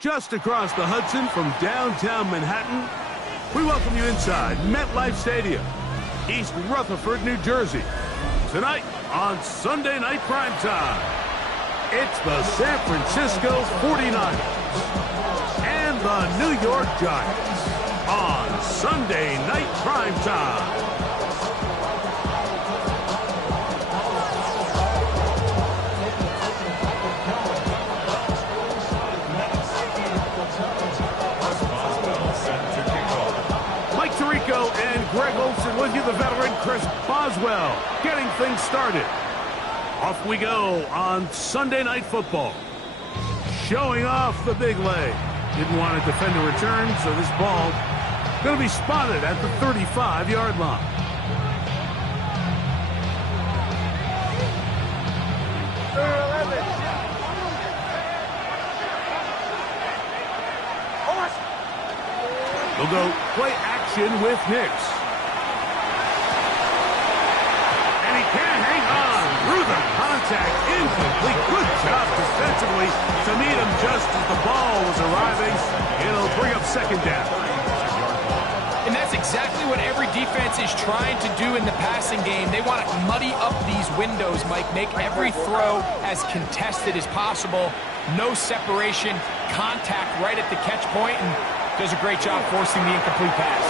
Just across the Hudson from downtown Manhattan, we welcome you inside MetLife Stadium, East Rutherford, New Jersey. Tonight on Sunday Night Primetime, it's the San Francisco 49ers and the New York Giants on Sunday Night Primetime. Tirico and Greg Olsen with you, the veteran Chris Boswell, getting things started. Off we go on Sunday Night Football. Showing off the big leg. Didn't want to defend a return, so this ball going to be spotted at the 35-yard line. We'll go play action with Nix. And he can't hang on through the contact. Incomplete. Good job defensively to meet him just as the ball was arriving. It'll bring up second down. And that's exactly what every defense is trying to do in the passing game. They want to muddy up these windows, Mike. Make every throw as contested as possible. No separation, contact right at the catch point, and does a great job forcing the incomplete pass.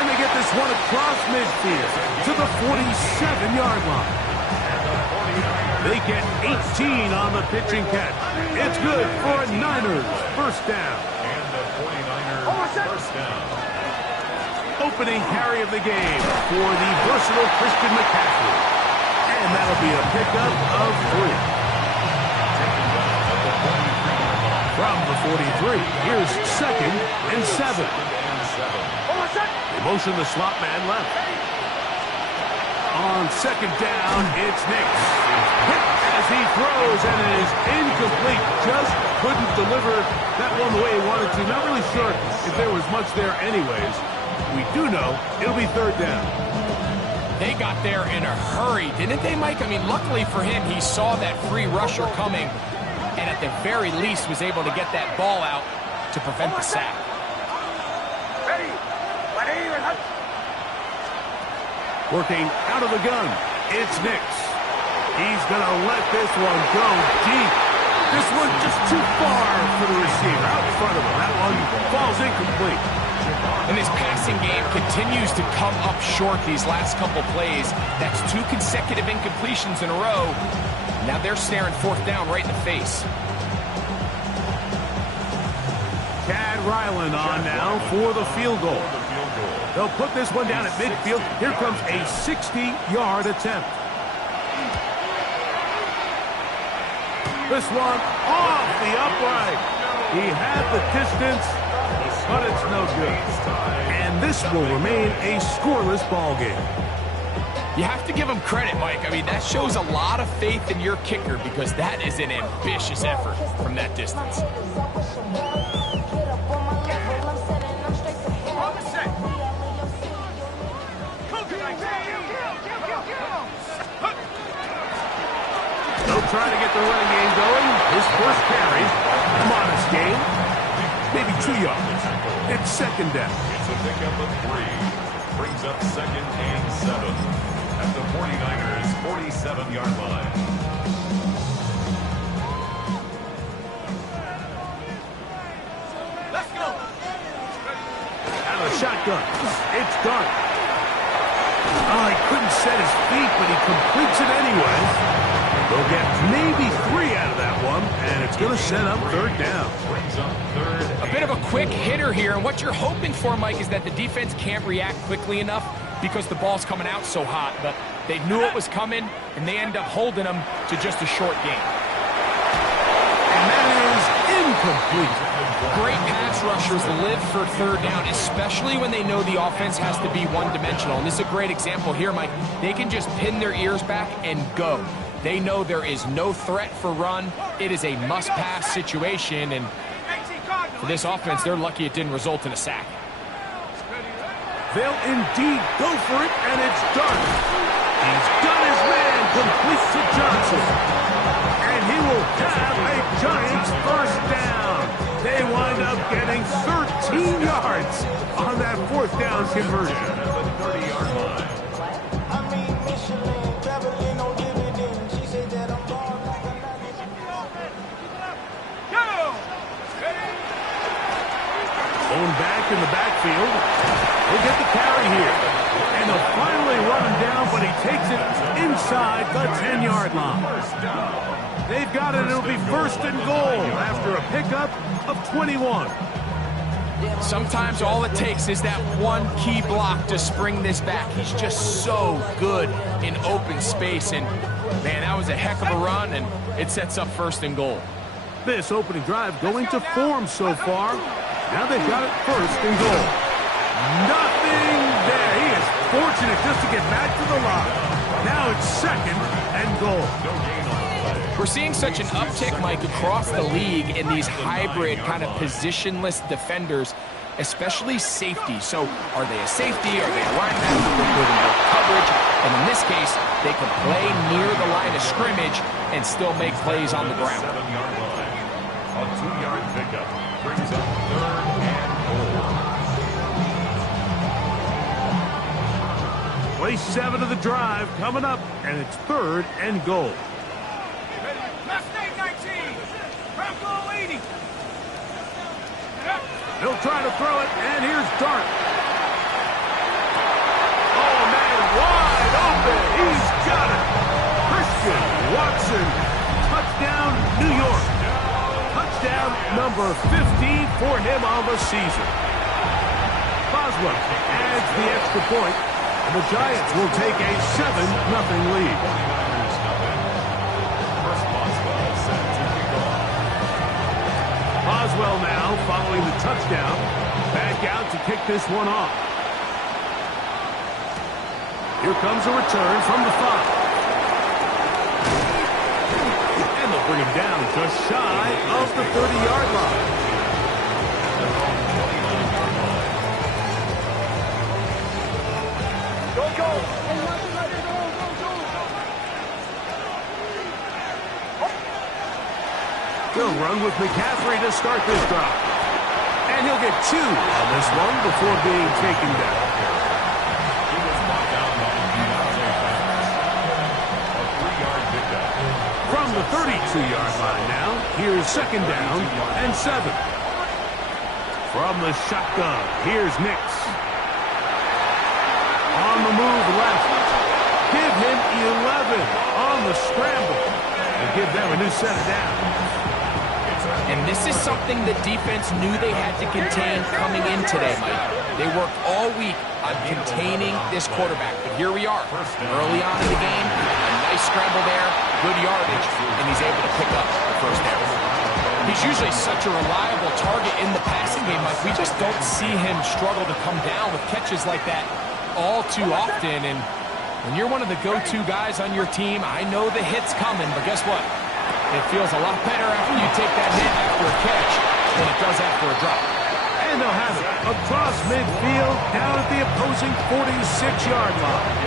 And they get this one across midfield to the 47-yard line. They get 18 on the pitching catch. It's good for a Niners first down. And the 49ers first down. Opening carry of the game for the versatile Christian McCaffrey. And that'll be a pickup of 3. From the 43, here's 2nd and 7. They motion the slot man left. On 2nd down, it's Nix. Hit as he throws, and it is incomplete. Just couldn't deliver that one the way he wanted to. Not really sure if there was much there anyways. We do know it'll be 3rd down. They got there in a hurry, didn't they, Mike? I mean, luckily for him, he saw that free rusher coming, and at the very least was able to get that ball out to prevent the sack. Working out of the gun, it's Nix. He's going to let this one go deep. This one just too far for the receiver. Out in front of him. That one falls incomplete. And this passing game continues to come up short these last couple plays. That's 2 consecutive incompletions in a row. Now they're staring 4th down right in the face. Chad Ryland on now for the field goal. They'll put this one down at midfield. Here comes a 60-yard attempt. This one off the upright. He had the distance, but it's no good. And this will remain a scoreless ball game. You have to give him credit, Mike. I mean, that shows a lot of faith in your kicker because that is an ambitious effort from that distance. They'll try to get the running game going. His first carry, a modest gain, maybe 2 yards. It's 2nd down. It's a pickup of 3. Brings up 2nd and 7 at the 49ers' 47-yard line. Let's go. Out of the shotgun. It's done. Oh, he couldn't set his feet, but he completes it anyway. They'll get maybe 3 out of that one, and it's going to set up third down. A bit of a quick hitter here, and what you're hoping for, Mike, is that the defense can't react quickly enough because the ball's coming out so hot. But they knew it was coming, and they end up holding them to just a short gain. And that is incomplete. Great pass rushers live for third down, especially when they know the offense has to be one-dimensional. And this is a great example here, Mike. They can just pin their ears back and go. They know there is no threat for run. It is a must-pass situation, and for this offense, they're lucky it didn't result in a sack. They'll indeed go for it, and it's done. He's got his man complete to Johnson. And he will have a Giants first down. They wind up getting 13 yards on that fourth down conversion. At the 30-yard line. Going back in the backfield. He'll get the carry here. And they'll finally run him down, but he takes it inside the 10-yard line. They've got it. It'll be first and goal after a pickup of 21. Sometimes all it takes is that one key block to spring this back. He's just so good in open space. And, man, that was a heck of a run, and it sets up first and goal. This opening drive going to form so far. Now they've got it first and goal. Nothing there. He is fortunate just to get back to the line. Now it's second and goal. We're seeing such an uptick, Mike, across the league in these hybrid kind of positionless defenders, especially safety. So are they a safety? Are they a linebacker? They're good in both coverage. And in this case, they can play near the line of scrimmage and still make plays on the ground. 7-yard line. A 2-yard pickup brings up third and goal. Play 7 of the drive coming up, and it's third and goal. He'll try to throw it, and here's Dart. Oh, man, wide open. He's got it. Christian Watson, touchdown, New York. Touchdown number 15 for him on the season. Boswell adds the extra point, and the Giants will take a 7-0 lead. Boswell now, following the touchdown, back out to kick this one off. Here comes a return from the 5. And they'll bring him down just shy of the 30-yard line. He'll run with McCaffrey to start this drive. And he'll get 2 on this one before being taken down. He was brought down by the a 3-yard pickup. From the 32-yard line now, here's second down and 7. From the shotgun, here's Nix. On the move left. Give him 11 on the scramble. And give them a new set of downs. And this is something the defense knew they had to contain coming in today, Mike. They worked all week on containing this quarterback. But here we are, early on in the game, a nice scramble there, good yardage, and he's able to pick up the first down. He's usually such a reliable target in the passing game, Mike. We just don't see him struggle to come down with catches like that all too often. And when you're one of the go-to guys on your team, I know the hit's coming, but guess what? It feels a lot better after you take that hit after a catch than it does after a drop. And they'll have it across midfield down at the opposing 46-yard line.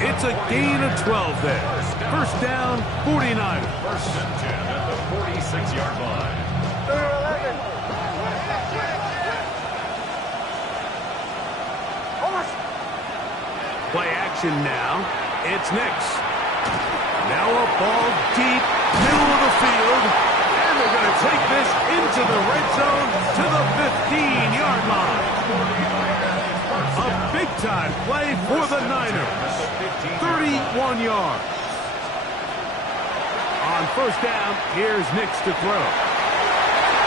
It's a gain of 12 there. First down, 49. First and 10 at the 46-yard line. Play action now. It's Nix. Now a ball deep, middle of the field, and they're going to take this into the red zone to the 15-yard line. A big-time play for the Niners. 31 yards. first down. Here's Nix to throw.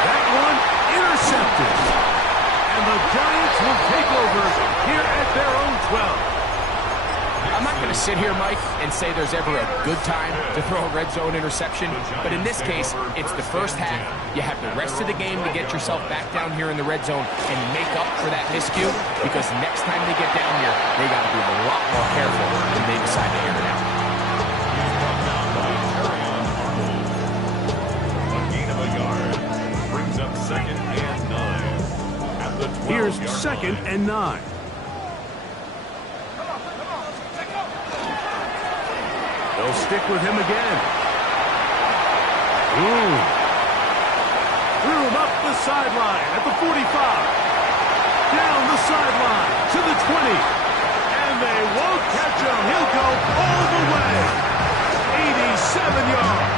That one intercepted. And the Giants will take over here at their own 12. I'm not going to sit here, Mike, and say there's ever a good time to throw a red zone interception, but in this case, it's the first half. You have the rest of the game to get yourself back down here in the red zone and make up for that miscue, because next time they get down here, they got to be a lot more careful when they decide to air it out. A gain of a yard brings up 2nd and 9 at the 12-yard line. Here's 2nd and 9. They'll stick with him again. Ooh. Threw him up the sideline at the 45. Down the sideline to the 20. And they won't catch him. He'll go all the way. 87 yards.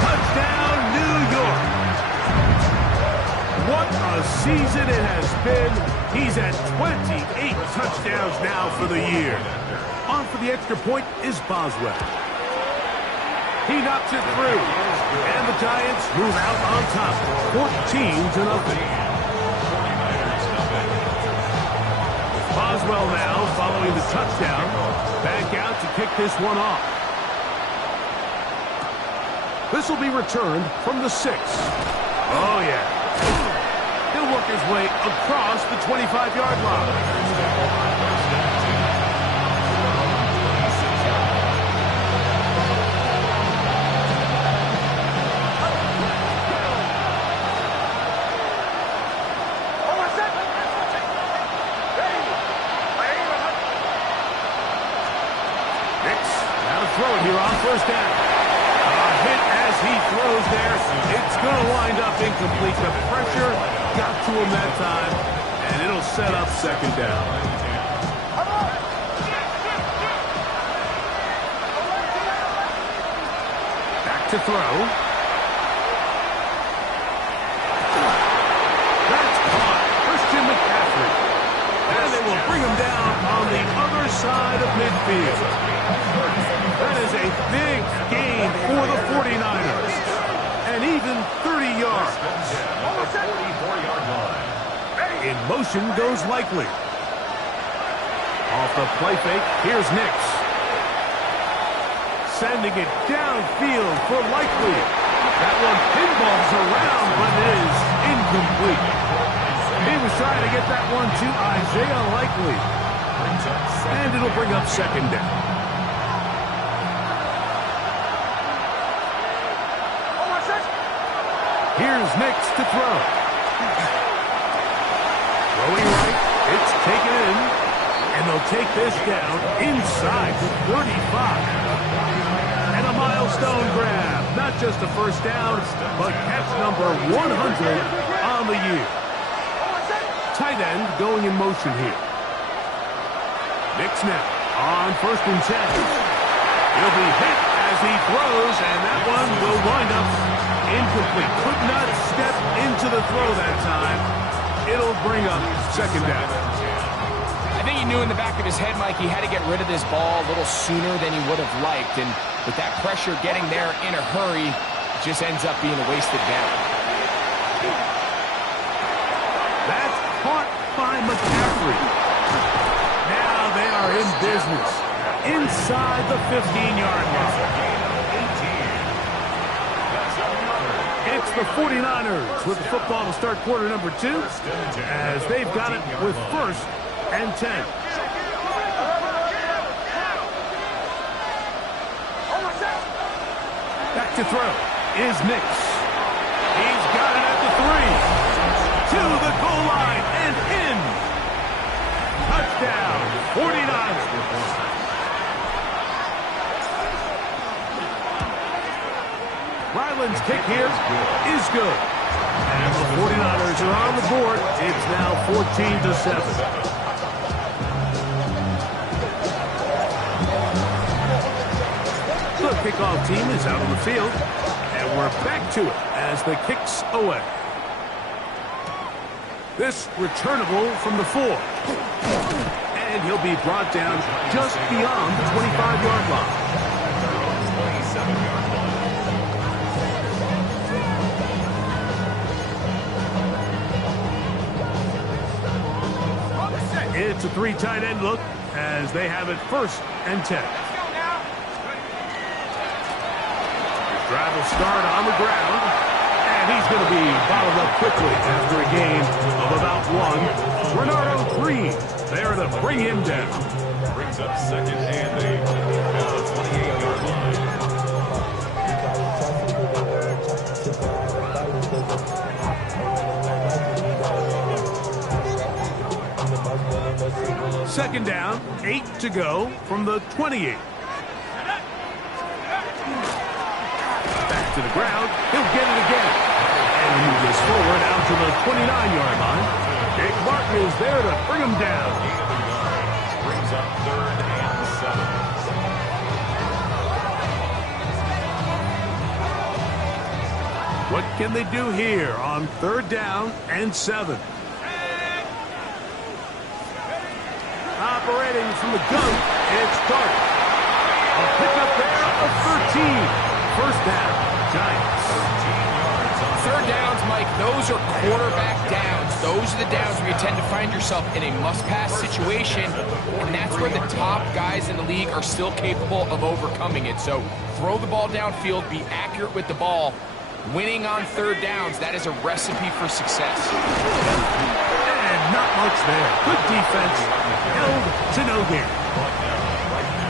Touchdown, New York. What a season it has been. He's at 28 touchdowns now for the year. On for the extra point is Boswell. He knocks it through. And the Giants move out on top. 14-0. Boswell now following the touchdown. Back out to kick this one off. This will be returned from the 6. Oh, yeah. He'll work his way across the 25-yard line. Throw it here on first down. A hit as he throws there. It's going to wind up incomplete. The pressure got to him that time, and it'll set up 2nd down. Back to throw. That's caught. Christian McCaffrey. And they will bring him down on the other side of midfield. That is a big gain for the 49ers. And even 30 yards. In motion goes Likely. Off the play fake, here's Nix. Sending it downfield for Likely. That one pinballs around, but is incomplete. He was trying to get that one to Isaiah Likely. And it'll bring up 2nd down. Here's Nix to throw. Throwing right, it's taken in, and they'll take this down inside the 35. And a milestone grab, not just a first down, but catch number 100 on the year. Tight end going in motion here. Nix now on 1st and 10. He'll be hit as he throws, and that one will wind up incomplete. Could not step into the throw that time. It'll bring up 2nd down. I think he knew in the back of his head, Mike, he had to get rid of this ball a little sooner than he would have liked. And with that pressure getting there in a hurry, it just ends up being a wasted down. That's caught by McCaffrey. Now they are in business. Inside the 15-yard line. It's the 49ers with the football to start quarter number 2, as they've got it with 1st and 10. Back to throw is Nix. He's got it at the 3. To the goal line and in. Touchdown, 49ers. Ryland's kick here is good. And the 49ers are on the board. It's now 14-7. The kickoff team is out on the field. And we're back to it as the kick's away. This returnable from the 4. And he'll be brought down just beyond the 25-yard line. 27-yard line. It's a 3 tight end look as they have it 1st and 10. Drive will start on the ground, and he's going to be bottled up quickly after a gain of about 1. Renardo Green there to bring him down. Brings up 2nd and 8 at the 28-yard line. 2nd down, 8 to go from the 28. Back to the ground, he'll get it again. And he moves forward out to the 29-yard line. Jake Martin is there to bring him down. Brings up 3rd and 7. What can they do here on 3rd down and 7? Operating from the gun, it's Dart. A pickup there of 13. 1st down, Giants. 3rd downs, Mike, those are quarterback downs. Those are the downs where you tend to find yourself in a must-pass situation, and that's where the top guys in the league are still capable of overcoming it. So throw the ball downfield, be accurate with the ball. Winning on 3rd downs, that is a recipe for success. And not much there. Good defense. Held to no gain.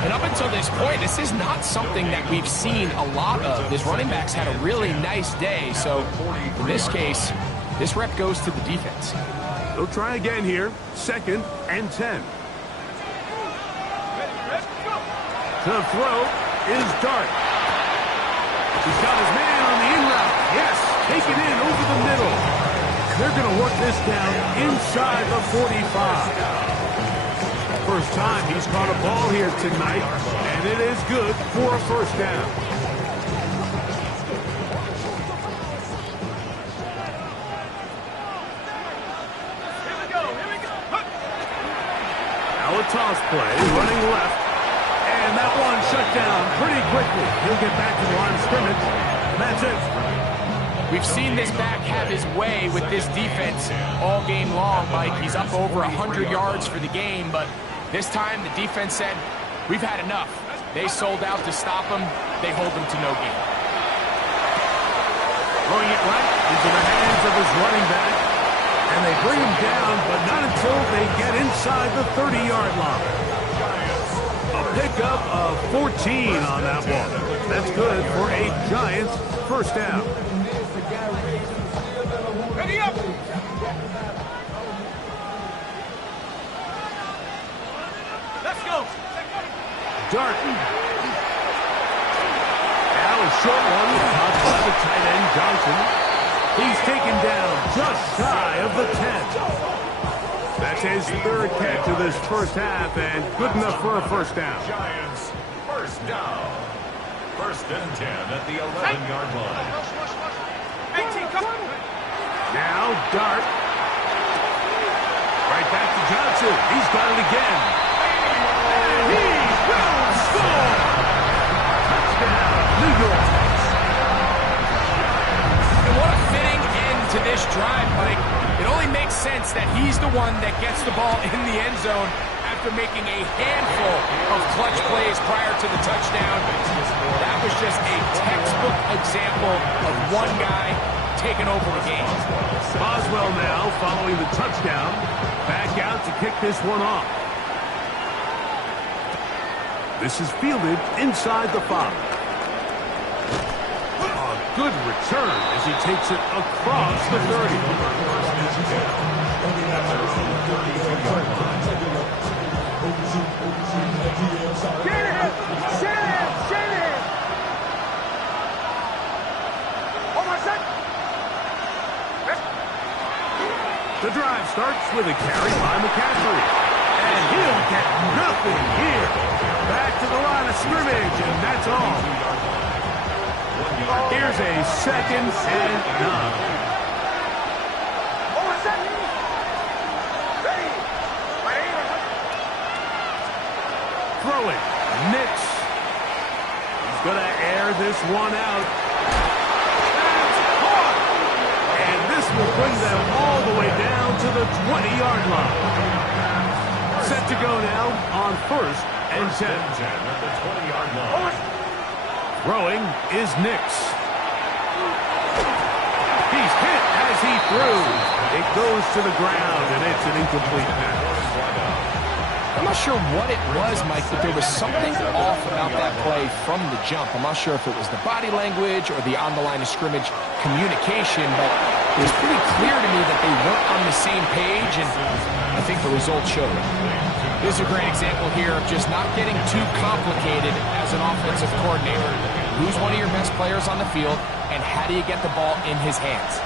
And up until this point, this is not something that we've seen a lot of. This running back's had a really nice day. So in this case, this rep goes to the defense. They'll try again here. 2nd and 10. To throw is Dart. He's got his man on the in route. Yes, take it in over the middle. They're going to work this down inside the 45. First time he's caught a ball here tonight, and it is good for a 1st down. Now a toss play, running left, and that one shut down pretty quickly. He'll get back to the line of scrimmage, and that's it. We've seen this back have his way with this defense all game long, Mike. He's up over 100 yards for the game, but this time the defense said, we've had enough. They sold out to stop him. They hold him to no gain. Throwing it right into the hands of his running back, and they bring him down, but not until they get inside the 30-yard line. A pickup of 14 on that one. That's good for a Giants 1st down. Ready up! Let's go! Dart. Now a short one, caught by the tight end Johnson. He's taken down just shy of the 10. That's his 3rd catch of this 1st half, and good enough for a 1st down. Giants 1st down. 1st and 10 at the 11-yard line. 18, come on! Now Dart. Right back to Johnson. He's got it again. And he will score! Touchdown, New York. And what a fitting end to this drive, Mike. It only makes sense that he's the one that gets the ball in the end zone after making a handful of clutch plays prior to the touchdown. That was just a textbook example of one guy taking over the game. Boswell now following the touchdown. Back out to kick this one off. This is fielded inside the 5. A good return as he takes it across the 30. The drive starts with a carry by McCaffrey. And he'll get nothing here. Back to the line of scrimmage, and that's all. Here's a 2nd and 9. Throwing. Nix. He's going to air this one out. That's caught. And this will bring them all the way down to the 20-yard line. Set to go now on 1st and 10. At the 20-yard line. Throwing is Nix. He's hit as he threw. It goes to the ground, and it's an incomplete pass. I'm not sure what it was, Mike, but there was something off about that play from the jump. I'm not sure if it was the body language or the on-the-line of scrimmage communication, but it was pretty clear to me that they weren't on the same page, and I think the results showed it. This is a great example here of just not getting too complicated as an offensive coordinator. Who's one of your best players on the field, and how do you get the ball in his hands?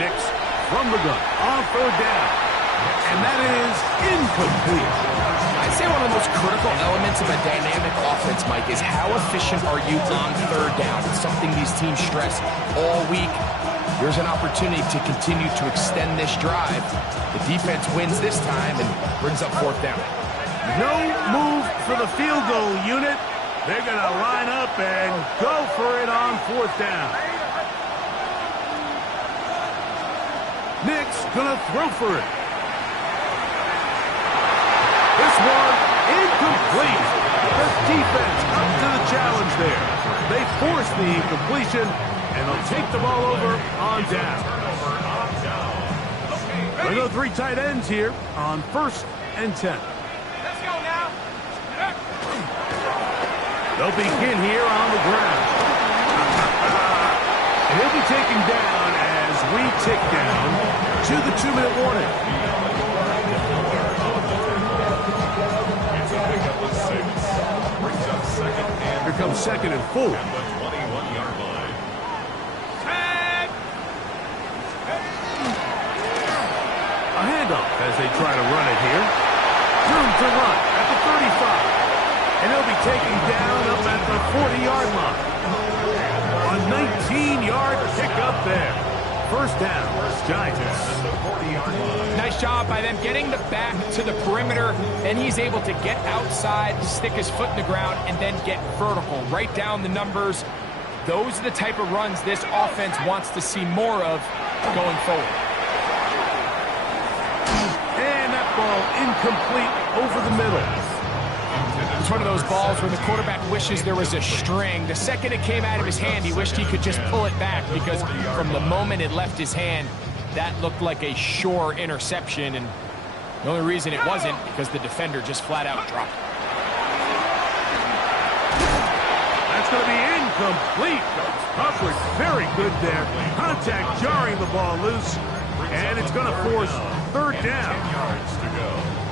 Nix from the gun on 3rd down. And that is incomplete. I'd say one of the most critical elements of a dynamic offense, Mike, is how efficient are you on 3rd down? It's something these teams stress all week. Here's an opportunity to continue to extend this drive. The defense wins this time and brings up 4th down. No move for the field goal unit. They're going to line up and go for it on 4th down. Nix going to throw for it. This one incomplete. The defense up to the challenge there. They force the incompletion, and they'll take the ball over on down. They go 3 tight ends here on 1st and 10. Let's go now. They'll begin here on the ground. And he'll be taken down as we tick down to the 2-minute warning. Here comes 2nd and 4. At the 21-yard line. Tag. A handoff as they try to run it here. Room to run at the 35. And he'll be taken down up at the 40-yard line. A 19-yard pickup there. 1st down, Giants. Nice job by them getting the back to the perimeter. Then he's able to get outside, stick his foot in the ground, and then get vertical. Right down the numbers. Those are the type of runs this offense wants to see more of going forward. And that ball incomplete over the middle. It's one of those balls where the quarterback wishes there was a string. The second it came out of his hand, he wished he could just pull it back, because from the moment it left his hand, that looked like a sure interception, and the only reason it wasn't because the defender just flat out dropped it. That's going to be incomplete. Coverage very good there. Contact jarring the ball loose, and it's going to force 3rd down.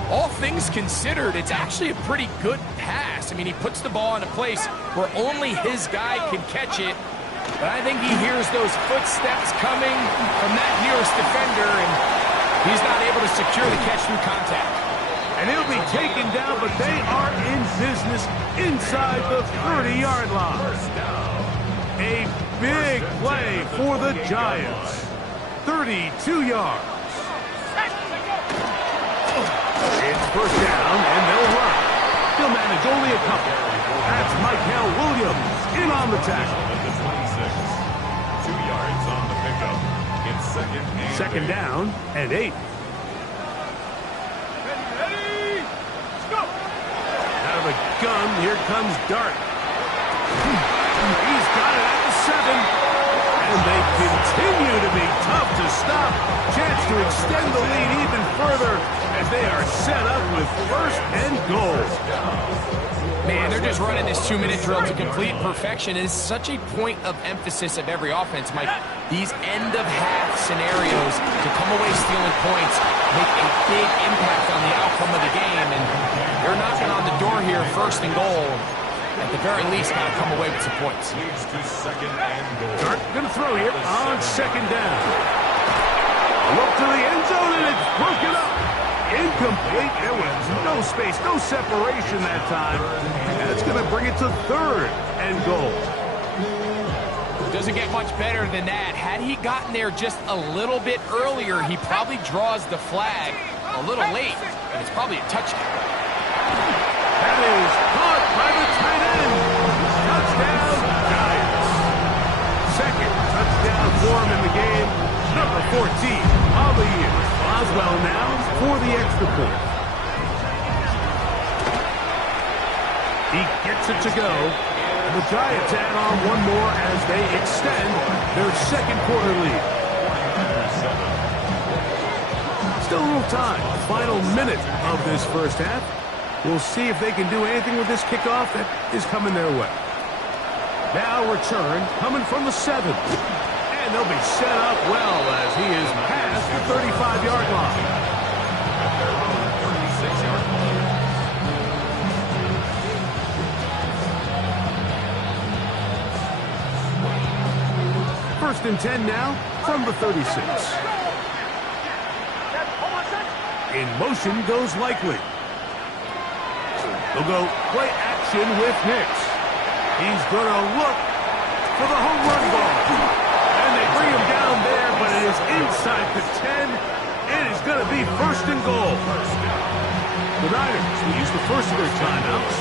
All things considered, it's actually a pretty good pass. I mean, he puts the ball in a place where only his guy can catch it. But I think he hears those footsteps coming from that nearest defender, and he's not able to secure the catch through contact. And he'll be taken down, but they are in business inside the 30-yard line. A big play for the Giants. 32 yards. It's 1st down, and they'll run. They'll manage only a couple. That's Michael Williams in on the tackle. At the 26. 2 yards on the pickup. It's 2nd down and 8. Ready. Let's go. Out of the gun, here comes Dart. He's got it at the 7. And they continue to be tough to stop. Chance to extend the lead even further as they are set up with 1st and goal. Man, they're just running this 2-minute drill to complete perfection. It's such a point of emphasis of every offense, Mike. These end-of-half scenarios to come away stealing points make a big impact on the outcome of the game. And they're knocking on the door here, 1st and goal. At the very least, got to come away with some points. Leads to 2nd and goal. Dart going to throw here on 2nd down. Look to the end zone, and it's broken up. Incomplete. There was no space, no separation that time. And it's going to bring it to 3rd and goal. Doesn't get much better than that. Had he gotten there just a little bit earlier, he probably draws the flag a little late, and it's probably a touchdown. That is caught by the tight end. Touchdown, Giants. 2nd touchdown for him in the game. Number 14 on the year. Boswell now for the extra point. He gets it to go. And the Giants add on one more as they extend their second quarter lead. Still a little time. Final minute of this first half. We'll see if they can do anything with this kickoff that is coming their way. Now return coming from the 7. And they'll be set up well as he is past the 35-yard line. At their own 36-yard line. First and 10 now from the 36. In motion goes Likely. They'll go play action with Nix. He's going to look for the home run ball. And they bring him down there, but it is inside the 10. It is going to be first and goal. The Niners will use the first of their timeouts.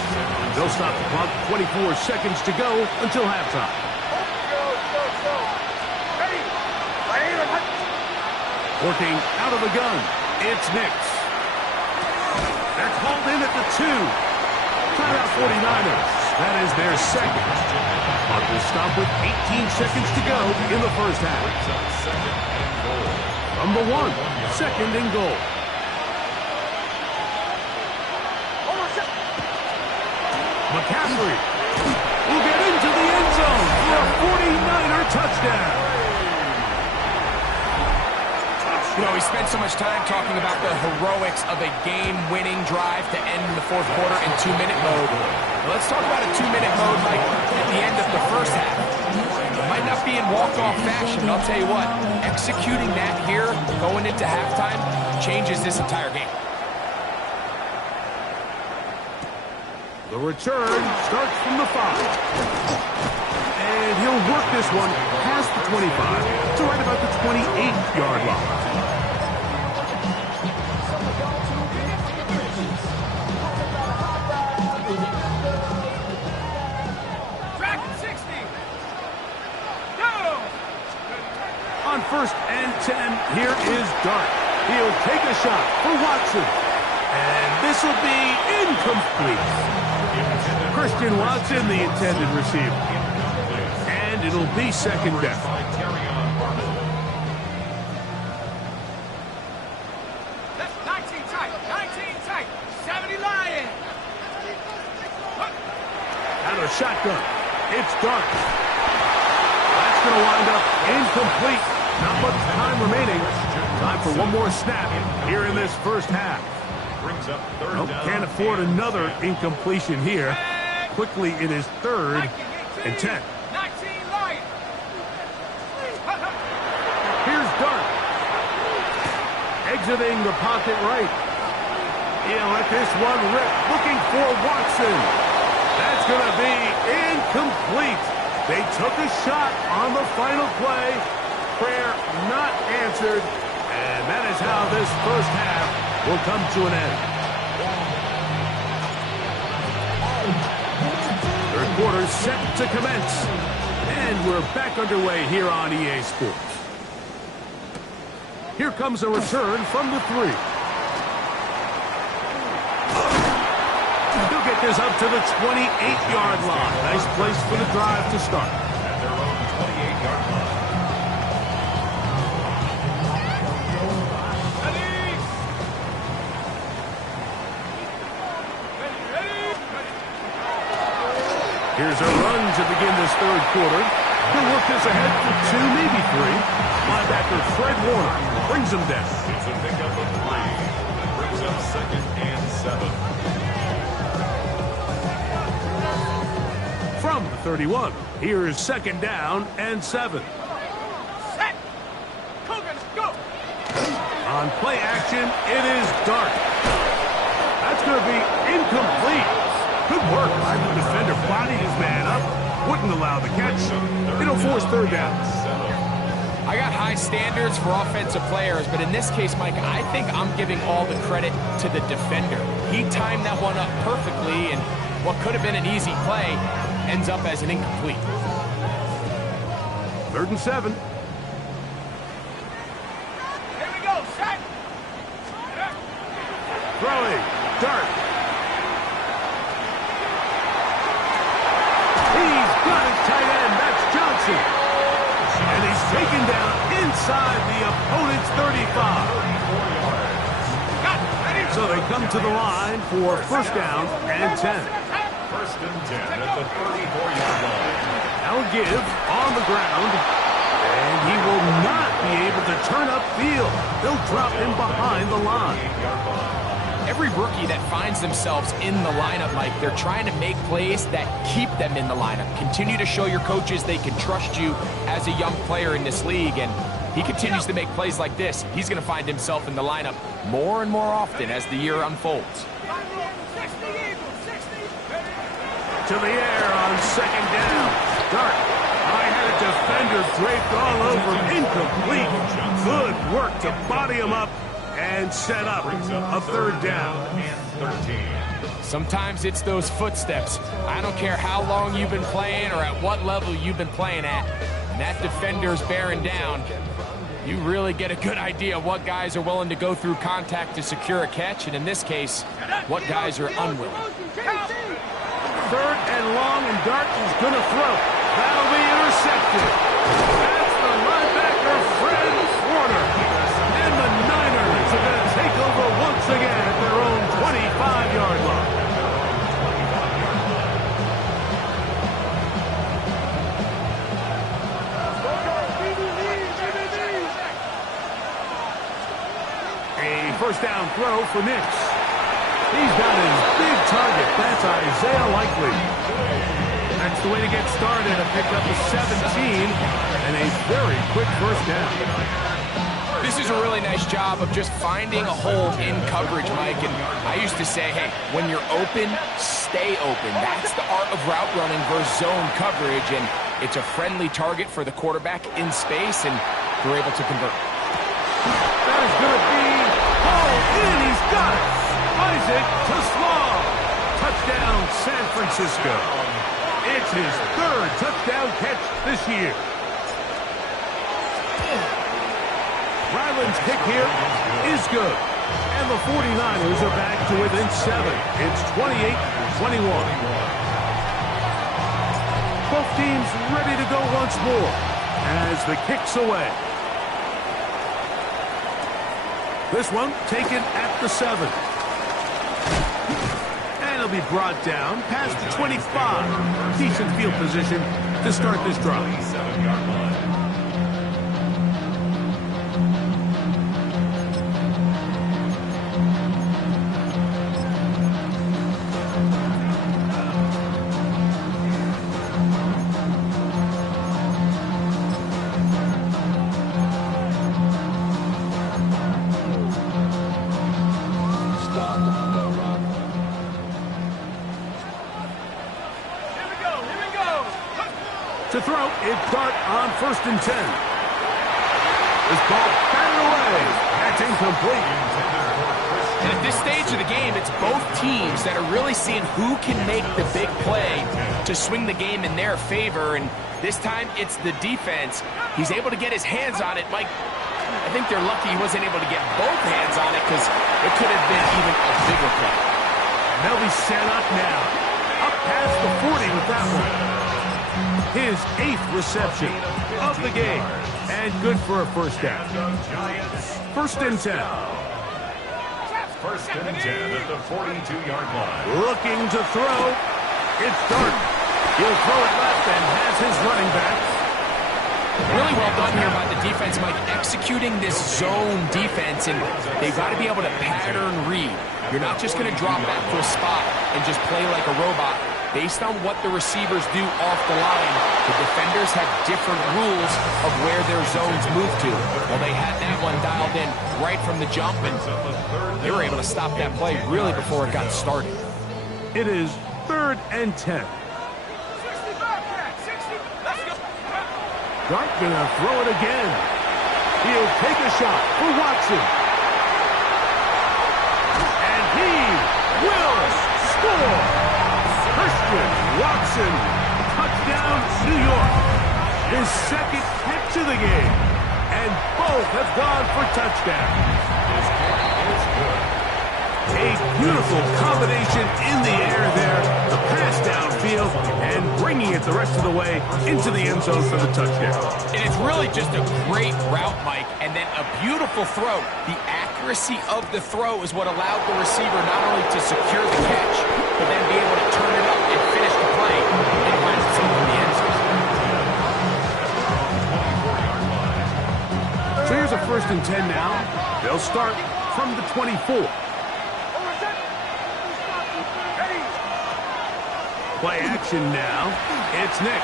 They'll stop the clock 24 seconds to go until halftime. Working out of the gun, it's Nix. They're called in at the 2. Timeout 49ers. That is their second. Clock will stop with 18 seconds to go in the first half. From the 1, second and goal. McCaffrey will get into the end zone for a 49er touchdown. You know, we spent so much time talking about the heroics of a game-winning drive to end the fourth quarter in 2-minute mode. Well, let's talk about a 2-minute mode, Mike, at the end of the first half. It might not be in walk-off fashion, but I'll tell you what, executing that here, going into halftime, changes this entire game. The return starts from the 5. And he'll work this one past the 25 to right about the 28-yard line. On first and 10, here is Dart. He'll take a shot for Watson. And this will be incomplete. Christian Watson, the intended receiver. And it'll be second down. That's 19 tight. 19 tight. 70 Lions. Out of shotgun. It's Dart. That's going to wind up incomplete. Not much time remaining. Time for one more snap here in this first half. Brings up third down. Can't afford another incompletion here. Quickly, it is third and 10. 19 Lions. Here's Dart. Exiting the pocket right. He'll let this one rip. Looking for Watson. That's going to be incomplete. They took a shot on the final play. Prayer not answered. And that is how this first half will come to an end. Third quarter set to commence. And we're back underway here on EA Sports. Here comes a return from the 3. He'll get this up to the 28-yard line. Nice place for the drive to start. At their own 28-yard line. Here's a run to begin this third quarter. He'll work this ahead for 2, maybe 3. Linebacker Fred Warner brings him down. It's a pickup of 3. Brings up second and 7. From the 31, here is second down and 7. Set. Cougars, go. On play action, it is Dart. That's going to be incomplete. Good work by the defender. Bodied his man up. Wouldn't allow the catch. It'll force third down. I got high standards for offensive players, but in this case, Mike, I think I'm giving all the credit to the defender. He timed that one up perfectly, and what could have been an easy play ends up as an incomplete. Third and 7. Here we go. Set. Throwing. Dart. He's got his tight end. That's Johnson. And he's taken down inside the opponent's 35. So they come to the line for first down and 10. First and 10 at the 34-yard line. Now a give on the ground. And he will not be able to turn upfield. They'll drop him behind the line. Every rookie that finds themselves in the lineup, Mike, they're trying to make plays that keep them in the lineup. Continue to show your coaches they can trust you as a young player in this league. And he continues to make plays like this. He's going to find himself in the lineup more and more often as the year unfolds. To the air on second down. Dart. I had a defender draped all over him. Incomplete. Good work to body him up and set up a third down. Sometimes it's those footsteps. I don't care how long you've been playing or at what level you've been playing at. And that defender's bearing down. You really get a good idea of what guys are willing to go through contact to secure a catch, and in this case, what guys are unwilling. Third and long, and Dart is going to throw. That'll be intercepted. That's the linebacker, Fred Warner. And the Niners are going to take over once again at their own 25-yard line. A first down throw for Nix. He's got his big target. That's Isaiah Likely. That's the way to get started. To pick up a 17 and a very quick first down. This is a really nice job of just finding a hole in coverage, Mike. And I used to say, hey, when you're open, stay open. That's the art of route running versus zone coverage. And it's a friendly target for the quarterback in space, and they're able to convert. That is going to be hauled in. He's got it. Isaac Toussaint. Touchdown, San Francisco. It's his third touchdown catch this year. Ryland's kick here is good. And the 49ers are back to within 7. It's 28-21. Both teams ready to go once more as the kick's away. This one taken at the 7. And it'll be brought down past the 25. Decent field position to start this drive. 27-yard line. To throw, it's Dart on first and 10. This ball batted away. That's incomplete. And at this stage of the game, it's both teams that are really seeing who can make the big play to swing the game in their favor. And this time, it's the defense. He's able to get his hands on it. Mike, I think they're lucky he wasn't able to get both hands on it, because it could have been even a bigger play. They'll be set up now. Up past the 40 with that one. His 8th reception of the game. And good for a first down. First and 10. First and 10 at the 42-yard line. Looking to throw. It's Dart. He'll throw it left and has his running back. Really well done here by the defense, Mike, executing this zone defense, and they've got to be able to pattern read. You're not just going to drop back to a spot and just play like a robot. Based on what the receivers do off the line, the defenders have different rules of where their zones move to. Well, they had that one dialed in right from the jump, and they were able to stop that play really before it got started. It is 3rd and 10. Dart gonna throw it again. He'll take a shot for Watson. And he will score. Christian Watson, touchdown, New York. His 2nd catch of the game. And both have gone for touchdowns. His kick is good. A beautiful combination in the air there, the pass downfield, and bringing it the rest of the way into the end zone for the touchdown. And it's really just a great route, Mike, and then a beautiful throw. The accuracy of the throw is what allowed the receiver not only to secure the catch, but then be able to turn it up and finish the play and find himself in the end zone. So here's a 1st and 10 now. They'll start from the 24. Play action now. It's Nix.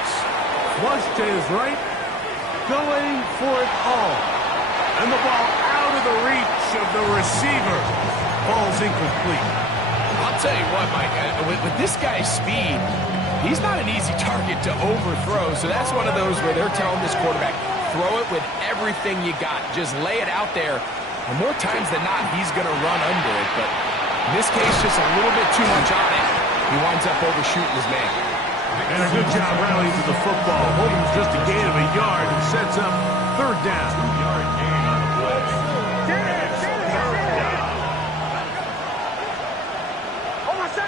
Flush to his right. Going for it all. And the ball out of the reach of the receiver. Ball's incomplete. I'll tell you what, Mike, with this guy's speed, he's not an easy target to overthrow. So that's one of those where they're telling this quarterback, throw it with everything you got. Just lay it out there. And more times than not, he's going to run under it. But in this case, just a little bit too much on it. He winds up overshooting his man. And a good job rallying to the football. Holding's just a gain of a yard and sets up 3rd down. Yard gain on the play. Hold on a sec.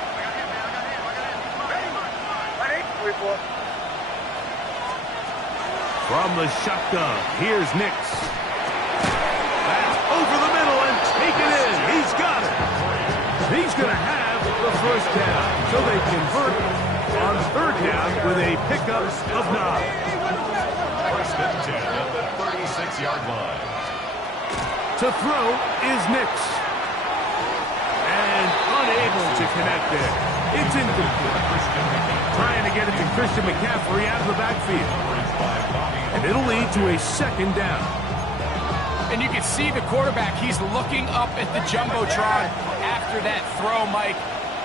From the shotgun, here's Nix. That's over the middle and taken in. He's got it. He's going to have the 1st down. So they convert on 3rd down with a pickup of 9. 1st and 10 at the 36-yard line. To throw is Nix. And unable to connect there. It's incomplete. Trying to get it to Christian McCaffrey out of the backfield. And it'll lead to a 2nd down. And you can see the quarterback, he's looking up at the Jumbotron after that throw, Mike.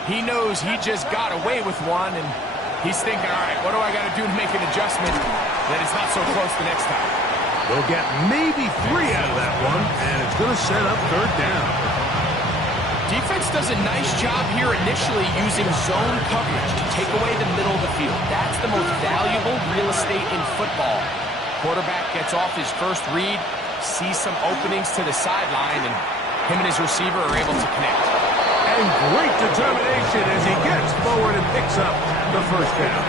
He knows he just got away with one, and he's thinking, all right, what do I got to do to make an adjustment that it's not so close the next time? They'll get maybe 3 out of that one, and it's going to set up 3rd down. Defense does a nice job here initially using zone coverage to take away the middle of the field. That's the most valuable real estate in football. Quarterback gets off his first read, sees some openings to the sideline, and him and his receiver are able to connect. And great determination as he gets forward and picks up the 1st down.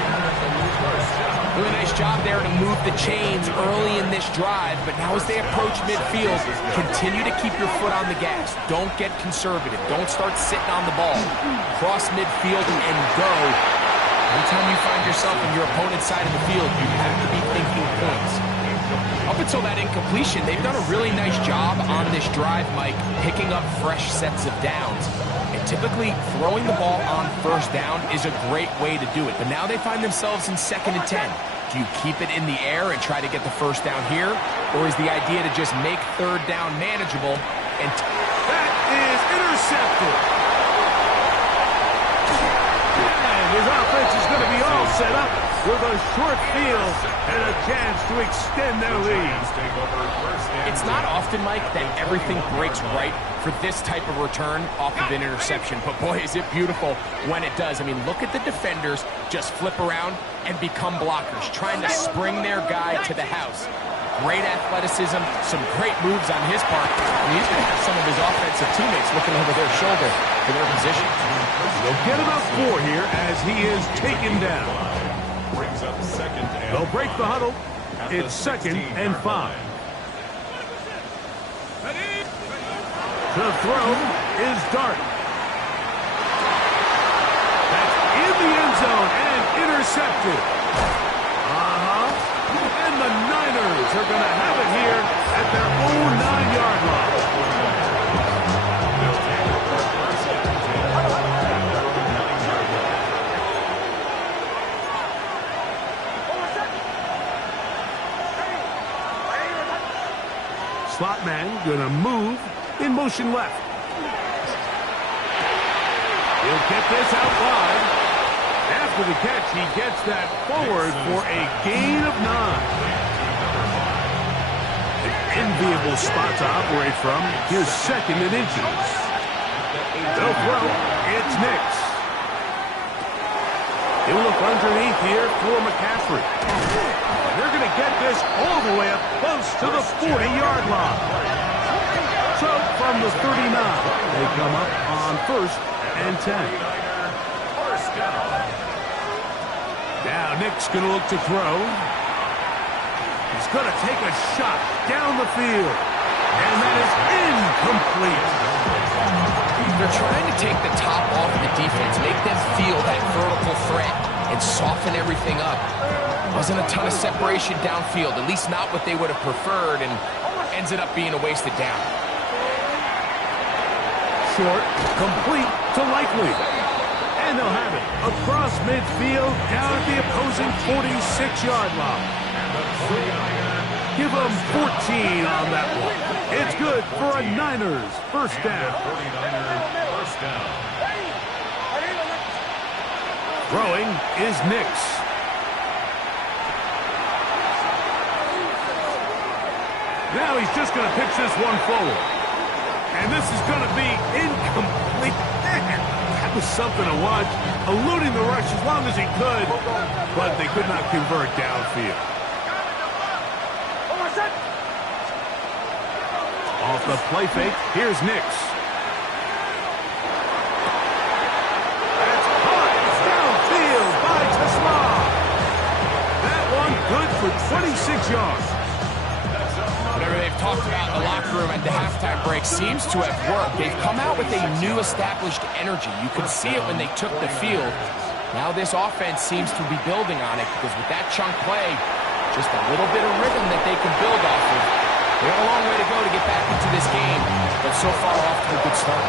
Really nice job there to move the chains early in this drive, but now as they approach midfield, continue to keep your foot on the gas. Don't get conservative. Don't start sitting on the ball. Cross midfield and go. Anytime you find yourself on your opponent's side of the field, you have to be thinking points. Up until that incompletion, they've done a really nice job on this drive, Mike, picking up fresh sets of downs. And typically, throwing the ball on 1st down is a great way to do it. But now they find themselves in 2nd and 10. Do you keep it in the air and try to get the 1st down here? Or is the idea to just make 3rd down manageable? And that is intercepted. And his offense is going to be all set up with a short field and a chance to extend their lead. It's not often, Mike, that everything breaks right for this type of return off of an interception. But boy, is it beautiful when it does. I mean, look at the defenders just flip around and become blockers, trying to spring their guy to the house. Great athleticism, some great moves on his part. And he's going to have some of his offensive teammates looking over their shoulder for their position. They'll get about 4 here as he is taken down. Brings up 2nd and They'll break the huddle. It's 2nd and 5. To throw is Dart. That's in the end zone and intercepted. And the Niners are going to have it here at their own 9-yard line. Slot man going to move in motion left. He'll get this out wide. After the catch, he gets that forward for a gain of 9. An enviable spot to operate from. Here's 2nd and inches. They'll throw. It's Nix. He'll look underneath here for McCaffrey. They're going to get this all the way up close to the 40-yard line. So from from the 39. They come up on 1st and 10. First down. Now Nick's going to look to throw. He's going to take a shot down the field. And that is incomplete. They're trying to take the top off the defense, make them feel that vertical threat, and soften everything up. Wasn't a ton of separation downfield, at least not what they would have preferred, and ends it up being a wasted down. Short, complete to Likely. And they'll have it across midfield down at the opposing 46-yard line. Give them 14 on that one. It's good for a Niners first down. 49ers first down. Throwing is Nix. Now he's just going to pitch this one forward. And this is going to be incomplete. Man, that was something to watch. Eluding the rush as long as he could, but they could not convert downfield. Off the play fake, here's Nix. That's caught. It's downfield by Tesla. That one good for 26 yards. Whatever they've talked about in the locker room at the halftime break seems to have worked. They've come out with a new established energy. You could see it when they took the field. Now this offense seems to be building on it because with that chunk play, just a little bit of rhythm that they can build off of. They have a long way to go to get back into this game, but so far off to a good start.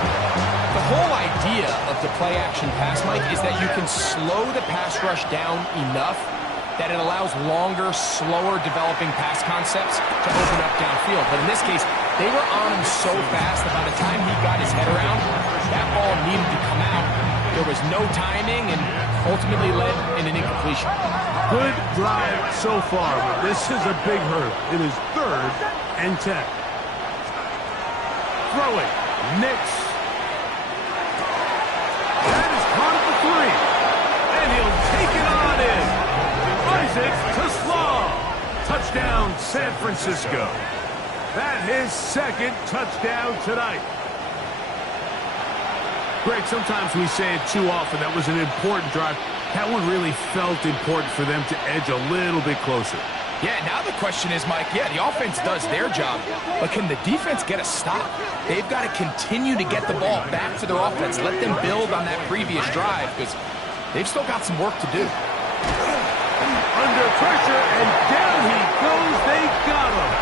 The whole idea of the play-action pass, Mike, is that you can slow the pass rush down enough that it allows longer, slower developing pass concepts to open up downfield. But in this case, they were on him so fast that by the time he got his head around, that ball needed to come out. There was no timing and ultimately led in an incompletion. Good drive so far, but this is a big hurdle. It is 3rd and 10. Throwing, Nix. That is caught at the 3. And he'll take it on in. Isaac Tesla. Touchdown, San Francisco. That his 2nd touchdown tonight. Greg, sometimes we say it too often. That was an important drive. That one really felt important for them to edge a little bit closer. Yeah, now the question is, Mike, the offense does their job, but can the defense get a stop? They've got to continue to get the ball back to their offense. Let them build on that previous drive because they've still got some work to do. Under pressure, and down he goes. They got him.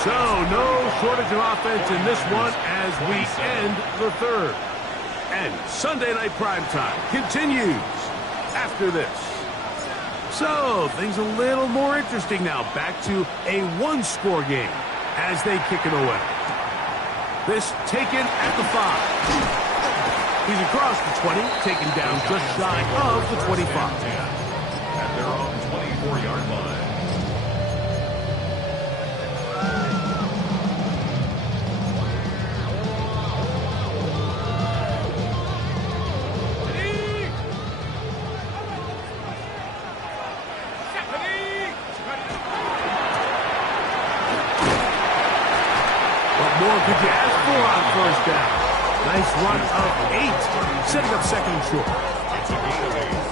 So, no shortage of offense in this one as we end the 3rd. And Sunday Night Primetime continues after this. So, things a little more interesting now. Back to a one-score game as they kick it away. This taken at the 5. He's across the 20, taken down just shy of the 25. At their own 24-yard line. What could you ask for on 1st down? Nice run of 8, setting up 2nd and short.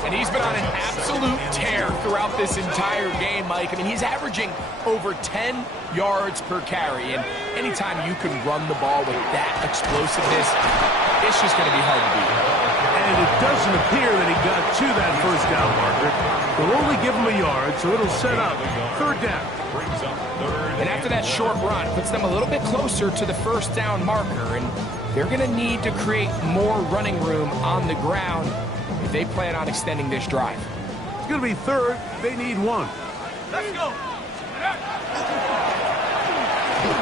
And he's been on an absolute tear throughout this entire game, Mike. I mean, he's averaging over 10 yards per carry. And anytime you can run the ball with that explosiveness, it's just going to be hard to beat. And it doesn't appear that he got to that 1st down marker. They'll only give him a yard, so it'll set up 3rd down. And after that short run, puts them a little bit closer to the 1st down marker. And they're going to need to create more running room on the ground if they plan on extending this drive. It's going to be 3rd. They need 1. Let's go.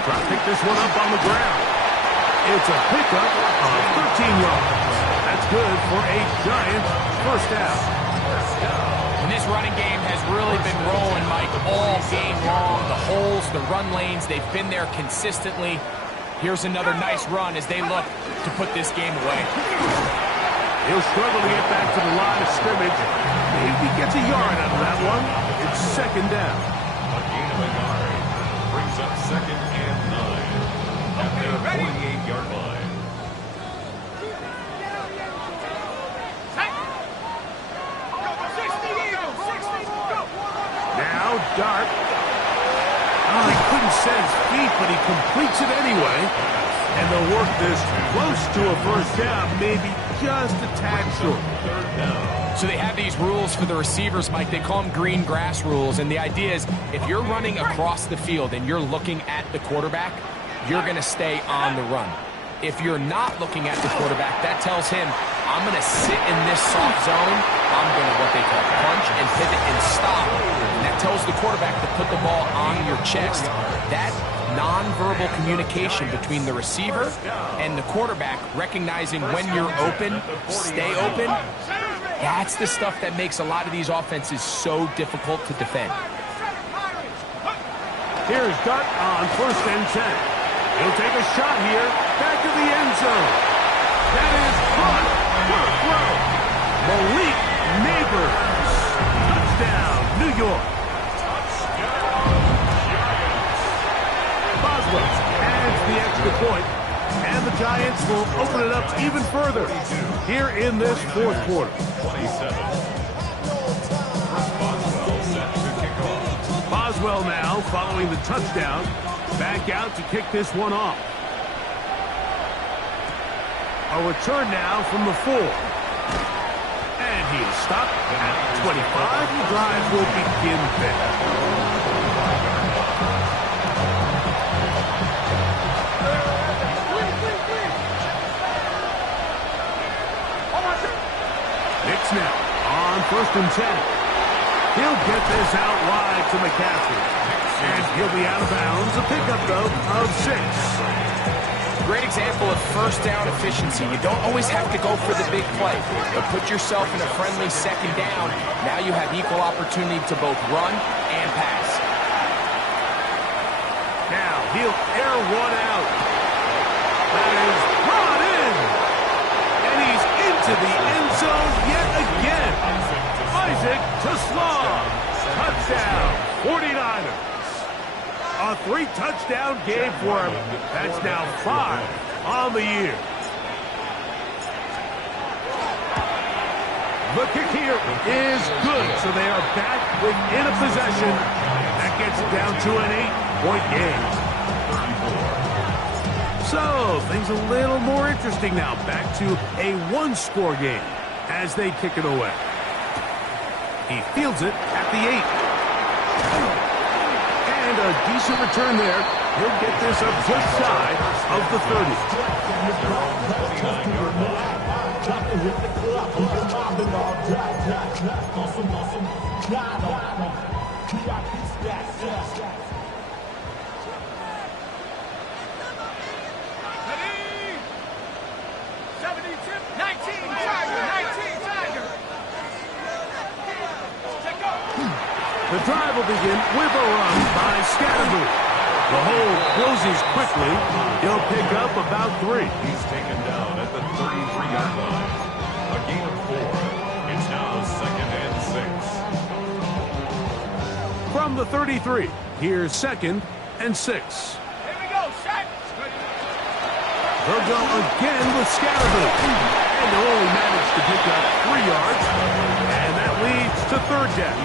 Try to pick this one up on the ground. It's a pickup of 13 yards. That's good for a giant 1st down. And this running game has really been rolling, Mike, all game long. The holes, the run lanes, they've been there consistently. Here's another nice run as they look to put this game away. He'll struggle to get back to the line of scrimmage. Maybe gets a yard out of that one. It's 2nd down. A gain of a yard brings up 2nd and 9. At their set his feet, but he completes it anyway. And they'll work this close to a first down, maybe just a tad short. So they have these rules for the receivers, Mike. They call them green grass rules. And the idea is if you're running across the field and you're looking at the quarterback, you're going to stay on the run. If you're not looking at the quarterback, that tells him, I'm going to sit in this soft zone. I'm going to what they call punch and pivot and stop. And that tells the quarterback to put the ball on your chest. That nonverbal communication between the receiver and the quarterback, recognizing when you're open, stay open, that's the stuff that makes a lot of these offenses so difficult to defend. Here's Dart on 1st and 10. He'll take a shot here, back to the end zone. That is caught. What a throw. Malik Neighbors. Touchdown, New York. Boswell adds the extra point, and the Giants will open it up even further here in this 4th quarter. 27. Boswell set to kick off. Boswell now following the touchdown. Back out to kick this one off. A return now from the 4. And he is stopped at 25. The drive will begin there. Nix now on 1st and 10. He'll get this out wide to McCaffrey. And he'll be out of bounds. A pickup, though, of 6. Great example of first down efficiency. You don't always have to go for the big play, but put yourself in a friendly 2nd down. Now you have equal opportunity to both run and pass. Now he'll air one out. That is brought in. And he's into the end zone yet again. Isaac TeSlaa. Touchdown, 49ers. A 3-touchdown game for him. That's now 5 on the year. The kick here is good, so they are back within a possession. That gets it down to an 8-point game. So, things a little more interesting now. Back to a 1-score game as they kick it away. He fields it at the 8. And a decent return there. He'll get this up just shy of the 30. The drive will begin with a run by Scatterby. The hole closes quickly. He'll pick up about 3. He's taken down at the 33-yard line. A gain of 4. It's now 2nd and 6. From the 33, here's 2nd and 6. Here we go, set. They'll go again with Scatterby. And they'll only manage to pick up 3 yards. And that leads to 3rd down.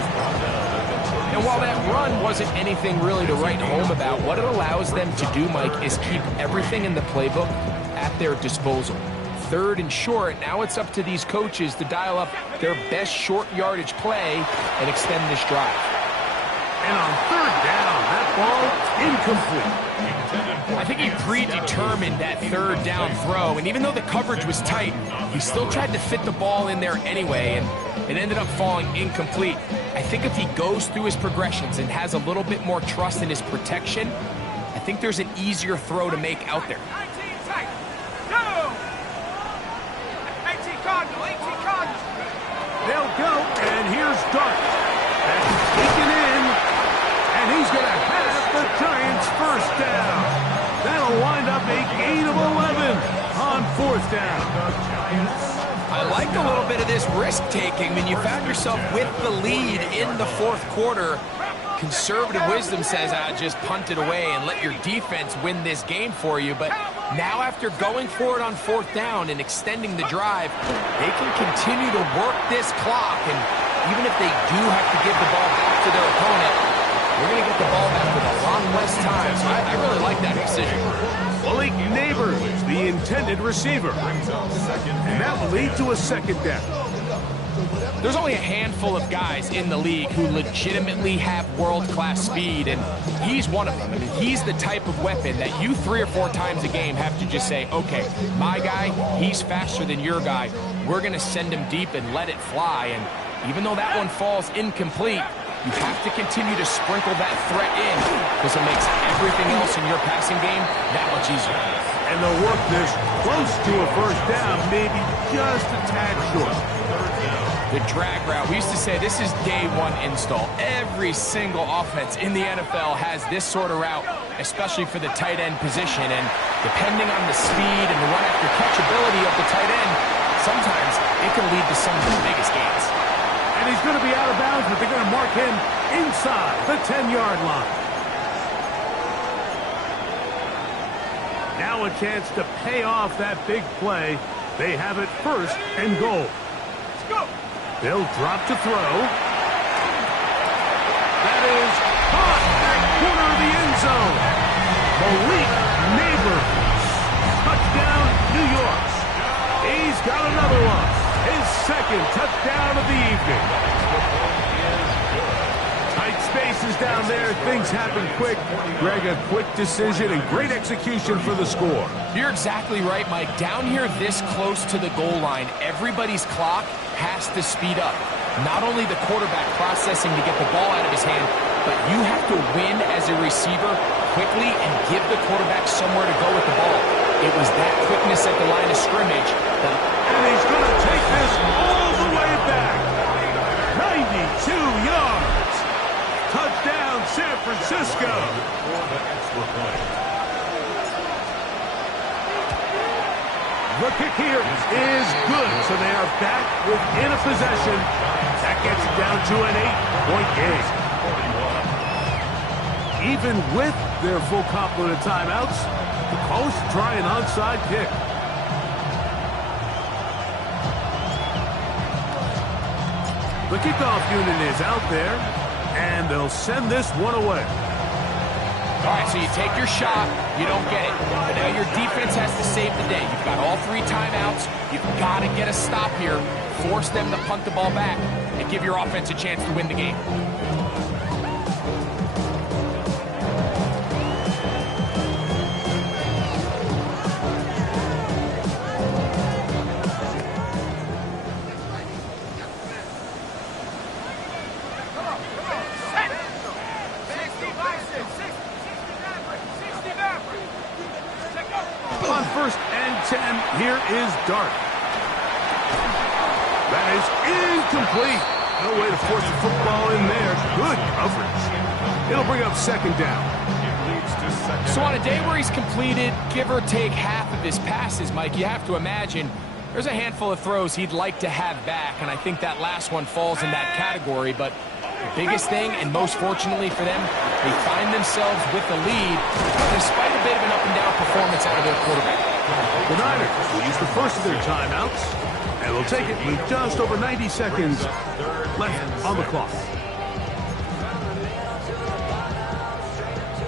And while that run wasn't anything really to write home about, what it allows them to do, Mike, is keep everything in the playbook at their disposal. 3rd and short, now it's up to these coaches to dial up their best short yardage play and extend this drive. And on 3rd down, that ball incomplete. I think he predetermined that 3rd down throw, and even though the coverage was tight, he still tried to fit the ball in there anyway, and it ended up falling incomplete. I think if he goes through his progressions and has a little bit more trust in his protection, I think there's an easier throw to make out there. 19 tight. Go! 18 Cardinal, 18 Cardinal. They'll go, and here's Dart. That's taken in, and he's going to have the Giants' 1st down. That'll wind up a gain of 11 on 4th down. I like a little bit of this risk-taking. When you found yourself with the lead in the 4th quarter, conservative wisdom says, just punt it away and let your defense win this game for you. But now after going for it on 4th down and extending the drive, they can continue to work this clock. And even if they do have to give the ball back to their opponent, they're going to get the ball back with a lot on less time. So I really like that decision. Malik Neighbors, the intended receiver. And that will lead to a second down. There's only a handful of guys in the league who legitimately have world-class speed, and he's one of them. I mean, he's the type of weapon that you 3 or 4 times a game have to just say, okay, my guy, he's faster than your guy. We're going to send him deep and let it fly. And even though that one falls incomplete, you have to continue to sprinkle that threat in because it makes everything else in your passing game that much easier. And they'll work this close to a first down, maybe just a tad short. The drag route, we used to say this is day one install. Every single offense in the NFL has this sort of route, especially for the tight end position. And depending on the speed and the run-after catchability of the tight end, sometimes it can lead to some of the biggest gains. And he's going to be out of bounds, but they're going to mark him inside the 10-yard line. Now a chance to pay off that big play. They have it first and goal. Let's go. They'll drop to throw. That is caught back corner of the end zone. Malik Neighbors. Touchdown, New York. He's got another one. His second touchdown of the evening. Tight spaces down there. Things happen quick. Greg, a quick decision and great execution for the score. You're exactly right, Mike. Down here this close to the goal line, everybody's clock has to speed up. Not only the quarterback processing to get the ball out of his hand, but you have to win as a receiver quickly and give the quarterback somewhere to go with the ball. It was that quickness at the line of scrimmage. And he's going to take this all the way back. 92 yards. Touchdown, San Francisco. The kick here is good, so they are back within a possession. That gets it down to an 8-point game. Even with their full complement of timeouts, the Colts try an onside kick. The kickoff unit is out there, and they'll send this one away. All right, so you take your shot, you don't get it. But now your defense has to save the day. You've got all 3 timeouts. You've got to get a stop here, force them to punt the ball back, and give your offense a chance to win the game. On 1st and 10, here is Dart. That is incomplete. No way to force the football in there. Good coverage. It'll bring up second down. So on a day where he's completed, give or take half of his passes, Mike, you have to imagine there's a handful of throws he'd like to have back, and I think that last one falls in that category. But the biggest thing, and most fortunately for them, they find themselves with the lead despite a bit of an up-and-down performance out of their quarterback. The Niners will use the first of their timeouts, and will take it with just over 90 seconds left on the clock.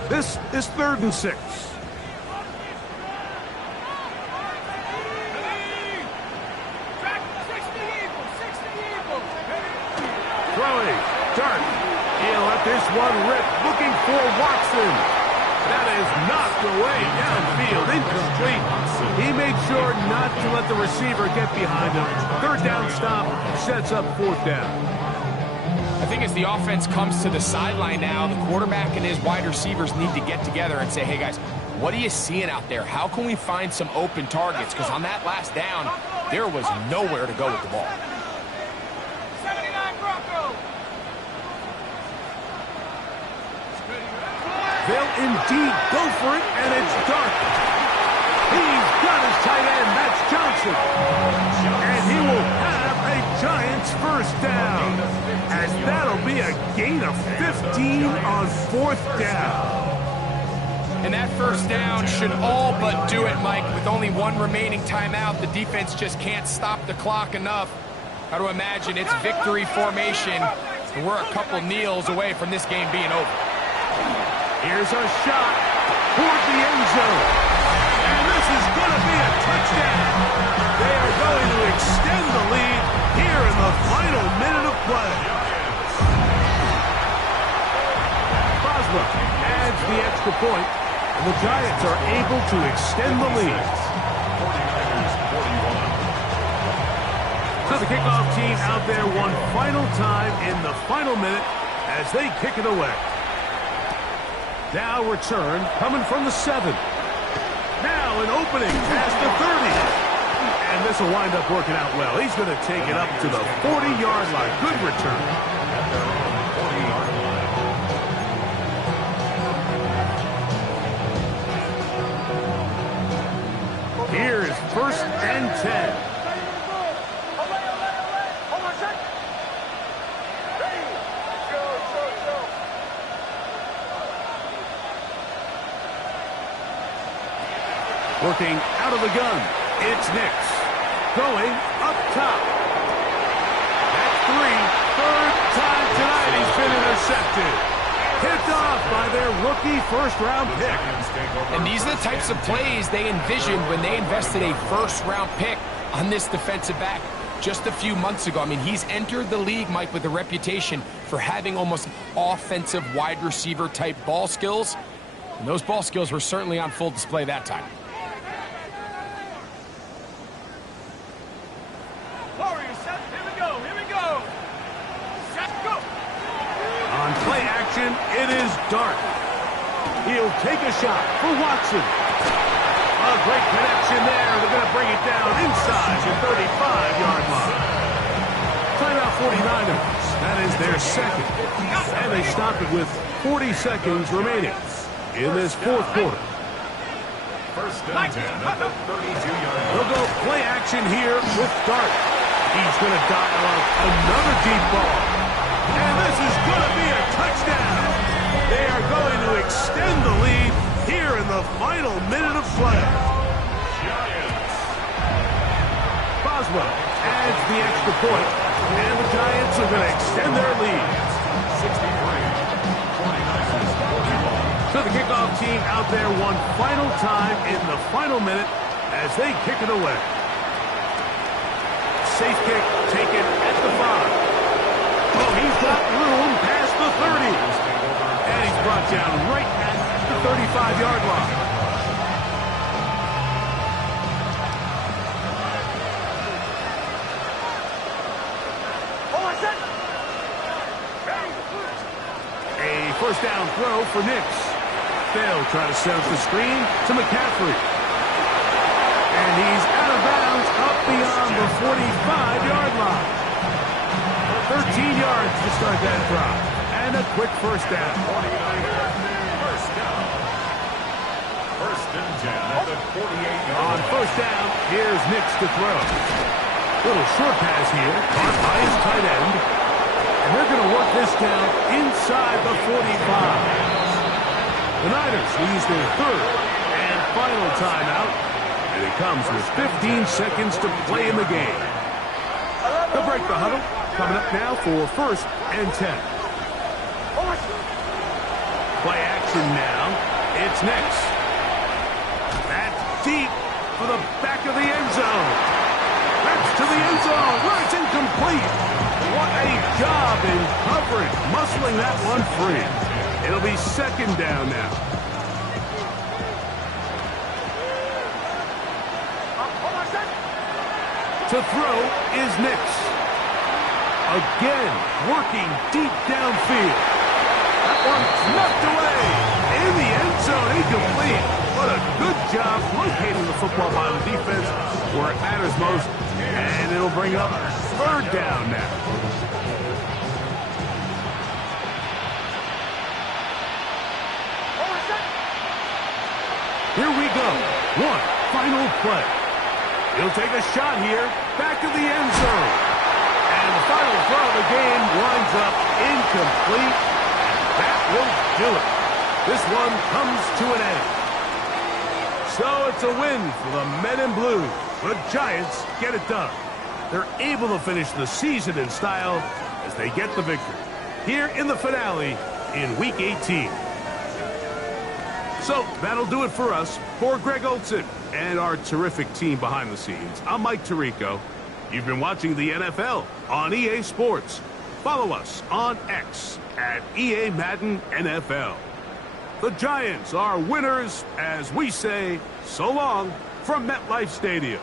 This is 3rd and 6. Throwing, Dart. He'll let this one rip, looking for Watson. That is knocked away downfield, incomplete. He made sure not to let the receiver get behind him. 3rd down stop sets up 4th down. I think as the offense comes to the sideline now, the quarterback and his wide receivers need to get together and say, hey guys, what are you seeing out there? How can we find some open targets? Because on that last down, there was nowhere to go with the ball. 79 Broncos. They'll indeed go for it, and it's Dart. He's got his tight end, that's Johnson. And he will have a Giants first down, as that'll be a gain of 15 on 4th down. And that first down should all but do it, Mike. With only 1 remaining timeout, the defense just can't stop the clock enough. Got to imagine it's victory formation, and we're a couple kneels away from this game being over. Here's a shot toward the end zone. And this is going to be a touchdown. They are going to extend the lead here in the final minute of play. Boswell adds the extra point, and the Giants are able to extend the lead. 49ers 41. So the kickoff team out there one final time in the final minute as they kick it away. Now return coming from the 7. Now an opening past the 30. And this will wind up working out well. He's going to take it up to the 40-yard line. Good return. At their own 40-yard line. Here is 1st and 10. Working out of the gun, it's Nix. Going up top. That's 3. Third time tonight he's been intercepted. Picked off by their rookie first-round pick. And these are the types of plays they envisioned when they invested a first-round pick on this defensive back just a few months ago. I mean, he's entered the league, Mike, with a reputation for having almost offensive wide receiver type ball skills. And those ball skills were certainly on full display that time. It is Dart. He'll take a shot for Watson. A great connection there. They're going to bring it down inside the 35-yard line. Timeout 49ers. That is their second. And they stop it with 40 seconds remaining in this fourth quarter. 1st and 10 at the 32-yard line. They'll go play action here with Dart. He's going to dial up another deep ball. And this is going to be a touchdown. They are going to extend the lead here in the final minute of play. Giants. Boswell adds the extra point, and the Giants are going to extend their lead. 63. 49ers 41. So the kickoff team out there one final time in the final minute as they kick it away. Safe kick taken at the 5. Oh, he's got room past the 30. And he's brought down right at the 35-yard line. A first down throw for Nix. They'll try to set up the screen to McCaffrey. And he's out of bounds up beyond the 45-yard line. 13 yards to start that drive. And a quick first down. 49ers first down. 1st and 10 at the 48-yard On line. first down, here's Nix to throw. Little short pass here, caught by his tight end. And they're going to work this down inside the 45. The Niners use their third and final timeout. And it comes with 15 seconds to play in the game. They'll break the huddle. Coming up now for 1st and 10. Play action now. It's Nix. That's deep for the back of the end zone. That's to the end zone where it's incomplete. What a job in coverage, muscling that one free. It'll be 2nd down now. To throw is Nix. Again, working deep downfield. That one knocked away. In the end zone, incomplete. What a good job locating the football by the defense where it matters most. And it'll bring up 3rd down now. Here we go. One final play. He'll take a shot here. Back of the end zone. And the final throw of the game winds up incomplete. That will do it. This one comes to an end. So it's a win for the Men in Blue. The Giants get it done. They're able to finish the season in style as they get the victory here in the finale in Week 18. So that'll do it for us. For Greg Olson and our terrific team behind the scenes, I'm Mike Tirico. You've been watching the NFL on EA Sports. Follow us on X at EA Madden NFL. The Giants are winners as we say so long from MetLife Stadium.